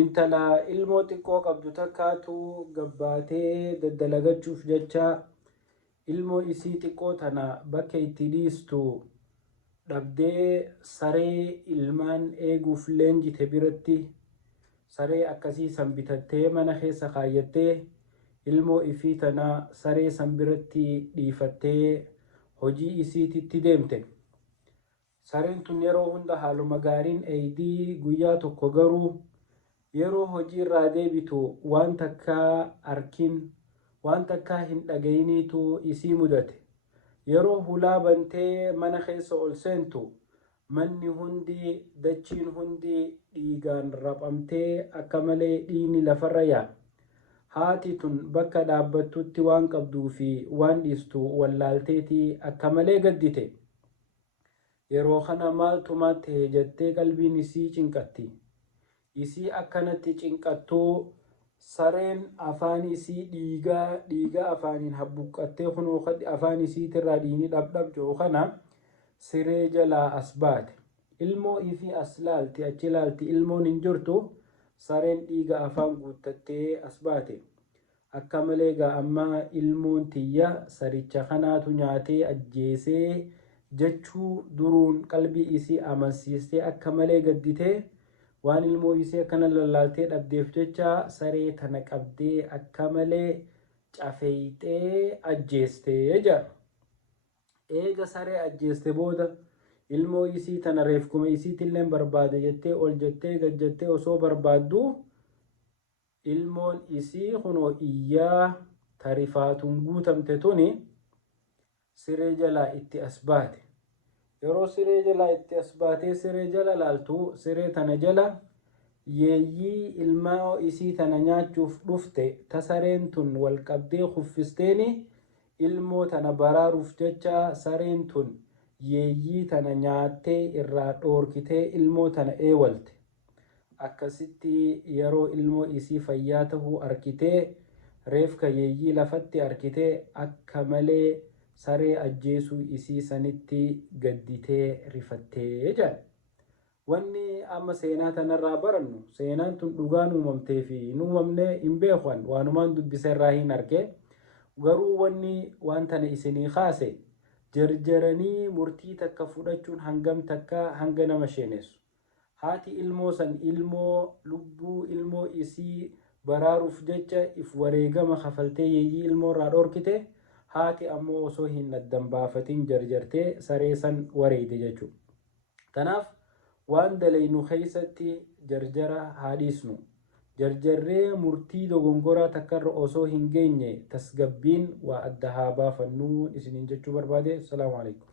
intala ilmoo xiqqoo qabdu takkaatu gabbaatee daddalagachuuf jecha ilmoo isii xiqqoo tana bakka itti dhiistu dhabdee saree ilmaan eeguuf leenjite biratti saree akkasii san bitattee mana keessa kaayyattee ilmoo ifii tana saree san biratti dhiifattee hojii isiititti deemte. Sareen tun yeroo hunda haaluma gaariin eeydii guyyaa tokko garuu yeroo hojii irraa deebitu waan takkaa arkin waan takkaa hin dhagayiniitu isii mudate. Yeroo hulaa bantee mana keessa ol seentu manni hundi dachiin hundi dhiigaan raphamtee akka malee dhiigni lafarra yaa'a. Haati tun bakka dhaabbattutti waan qabduu fi waan dhiistu wallaalteetii akka malee gaddite. Yeroo kana maaltu maatti jettee qalbiin isii cinqatti. Isii akkanatti cinqattuu sareen afaan isii dhiiga afaaniin habbuqqattee kunoo afaan isiitirraa dhiigni dhabdhab jiru kana siree jalaa as baate. Ilmoo ifii as laalti achi laalti ilmoon hin jirtu sareen dhiiga afaan guuttattee as baate. Akka malee gaa amma ilmoon tiyya saricha kanaatu nyaatee ajjeesee jechuu duruun qalbii isii amansiistee akka malee gadditee waan ilmoo isii akkana lallaaltee dhabdeef jecha saree tana qabdee akka malee cafeeyxee ajjeestee jedha. Eega saree ajjeeste booda ilmoo isii tana reefkuma isiitillee barbaade jettee ol jettee gad jettee osoo barbaaddu ilmoon isii kunoo iyyaa tarifaatuun guutamte tuni siree jalaa itti as baate. Yeroo siree jalaa itti as baatee siree jala laaltu siree tana jala yeeyyii ilmaa isii tana nyaachuuf dhufte tasareen tun wal qabdee kuffisteeni ilmoo tana baraaruuf jecha sareen tun yeeyyii tana nyaattee irraa dhoorkitee ilmoo tana eewalte. Akkasitti yeroo ilmoo isii fayyaa tahuu arkitee reefka yeeyyii lafatti arkitee akka malee saree ajjeesuu isii sanitti gadditee rifattee jedha. Wanni amma seenaa tanarraa barannu seenaan tun dhugaan uumamtee fi hin uumamne hin beekan waanumaan dubbiseerraa hin arge. Garuu wanni waan tana isinii kaase jarjaranii murtii takka fudhachuun hangam takka hanga nama sheenessu. Haati ilmoo san ilmoo lubbuu ilmoo isii baraaruuf jecha if wareegama kafaltee yeeyyii ilmoo irraa dhoorkite. Haati ammoo osoo hin addan baafatiin jarjartee saree san wareeyde jechuudha. Kanaaf waan dalaynu keessatti jarjara haa dhiisnu. Jarjarree murtii dogongoraa takkarra osoo hin geenye tasgabbiin waa adda haa baafannuu isiniin jechuu barbaade. Salaamu alaikum.